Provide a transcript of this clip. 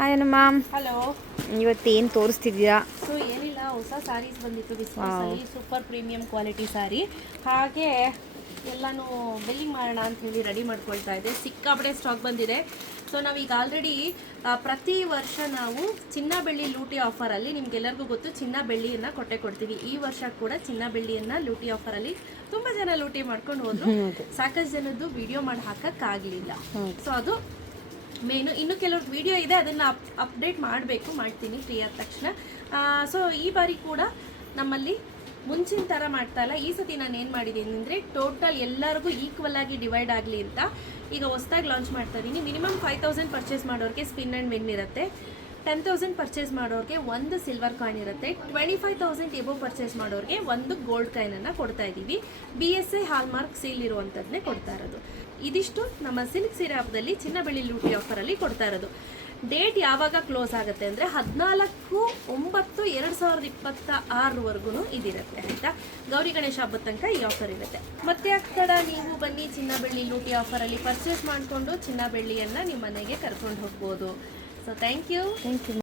Hi ma'am. Hello. ಇವತ್ತೇನು ತೋರಿಸ್ತಿದ್ದೀರಾ? So ಏನಿಲ್ಲ, ಹೊಸ ಸ್ಯಾರೀಸ್ ಬಂದಿತ್ತು ಬಿಸ್ನೆಸ್ಸಲ್ಲಿ, ಸೂಪರ್ ಪ್ರೀಮಿಯಂ ಕ್ವಾಲಿಟಿ ಸ್ಯಾರಿ. ಹಾಗೆ ಎಲ್ಲನೂ ಬಿಲ್ಲಿಂಗ್ ಮಾಡೋಣ ಅಂತ ಹೇಳಿ ರೆಡಿ ಮಾಡ್ಕೊಳ್ತಾ ಇದ್ದೆ. ಸಿಕ್ಕಾಪಟ್ಟೆ ಸ್ಟಾಕ್ ಬಂದಿದೆ. ಸೊ ನಾವೀಗ ಆಲ್ರೆಡಿ ಪ್ರತಿ ವರ್ಷ ನಾವು ಚಿನ್ನ ಬೆಳ್ಳಿ ಲೂಟಿ ಆಫರಲ್ಲಿ, ನಿಮ್ಗೆಲ್ಲರಿಗೂ ಗೊತ್ತು, ಚಿನ್ನ ಬೆಳ್ಳಿಯನ್ನು ಕೊಡ್ತೀವಿ. ಈ ವರ್ಷ ಕೂಡ ಚಿನ್ನ ಬೆಳ್ಳಿಯನ್ನು ಲೂಟಿ ಆಫರಲ್ಲಿ ತುಂಬ ಜನ ಲೂಟಿ ಮಾಡ್ಕೊಂಡು ಹೋದ್ರು. ಸಾಕಷ್ಟು ಜನದ್ದು ವಿಡಿಯೋ ಮಾಡಿ ಹಾಕೋಕ್ಕಾಗಲಿಲ್ಲ. ಸೊ ಅದು ಮೇನು. ಇನ್ನು ಕೆಲವ್ರದ್ದು ವಿಡಿಯೋ ಇದೆ, ಅದನ್ನು ಅಪ್ಡೇಟ್ ಮಾಡ್ತೀನಿ ಫ್ರೀ ಆದ ತಕ್ಷಣ. ಸೊ ಈ ಬಾರಿ ಕೂಡ ನಮ್ಮಲ್ಲಿ ಮುಂಚಿನ ಥರ ಮಾಡ್ತಾ ಇಲ್ಲ. ಈ ಸತಿ ನಾನು ಏನು ಮಾಡಿದ್ದೀನಿ ಅಂದರೆ, ಟೋಟಲ್ ಎಲ್ಲರಿಗೂ ಈಕ್ವಲ್ ಆಗಿ ಡಿವೈಡ್ ಆಗಲಿ ಅಂತ ಈಗ ಹೊಸದಾಗಿ ಲಾಂಚ್ ಮಾಡ್ತಾ ಇದ್ದೀನಿ. ಮಿನಿಮಮ್ 5000 ಪರ್ಚೇಸ್ ಮಾಡೋರಿಗೆ ಸ್ಪಿನ್ ಆ್ಯಂಡ್ ವಿನ್ ಇರುತ್ತೆ. 10,000 ಪರ್ಚೇಸ್ ಮಾಡೋರಿಗೆ ಒಂದು ಸಿಲ್ವರ್ ಕಾಯಿನ್ ಇರುತ್ತೆ. 25,000 ಎಬೋ ಪರ್ಚೇಸ್ ಮಾಡೋರಿಗೆ ಒಂದು ಗೋಲ್ಡ್ ಕಾಯಿನನ್ನು ಕೊಡ್ತಾ ಇದ್ದೀವಿ. BSI ಹಾಲ್ಮಾರ್ಕ್ ಸೀಲ್ ಇರುವಂಥದ್ದನ್ನೇ ಕೊಡ್ತಾ ಇರೋದು. ಇದಿಷ್ಟು ನಮ್ಮ ಸಿಲ್ಕ್ ಸೀರೆ ಹಬ್ಬದಲ್ಲಿ ಚಿನ್ನ ಬೆಳ್ಳಿ ಲೂಟಿ ಆಫರಲ್ಲಿ ಕೊಡ್ತಾ ಇರೋದು. ಡೇಟ್ ಯಾವಾಗ ಕ್ಲೋಸ್ ಆಗುತ್ತೆ ಅಂದರೆ 14/9/2026 ಇದಿರುತ್ತೆ ಆಯಿತಾ. ಗೌರಿ ಗಣೇಶ ಹಬ್ಬದ ತನಕ ಈ ಆಫರ್ ಇರುತ್ತೆ. ಮತ್ತೆ ತಡ, ನೀವು ಬನ್ನಿ ಚಿನ್ನ ಬೆಳ್ಳಿ ಲೂಟಿ ಆಫರಲ್ಲಿ ಪರ್ಚೇಸ್ ಮಾಡಿಕೊಂಡು ಚಿನ್ನ ಬೆಳ್ಳಿಯನ್ನು ನಿಮ್ಮ ಮನೆಗೆ ಕರ್ಕೊಂಡು ಹೋಗ್ಬೋದು. So thank you.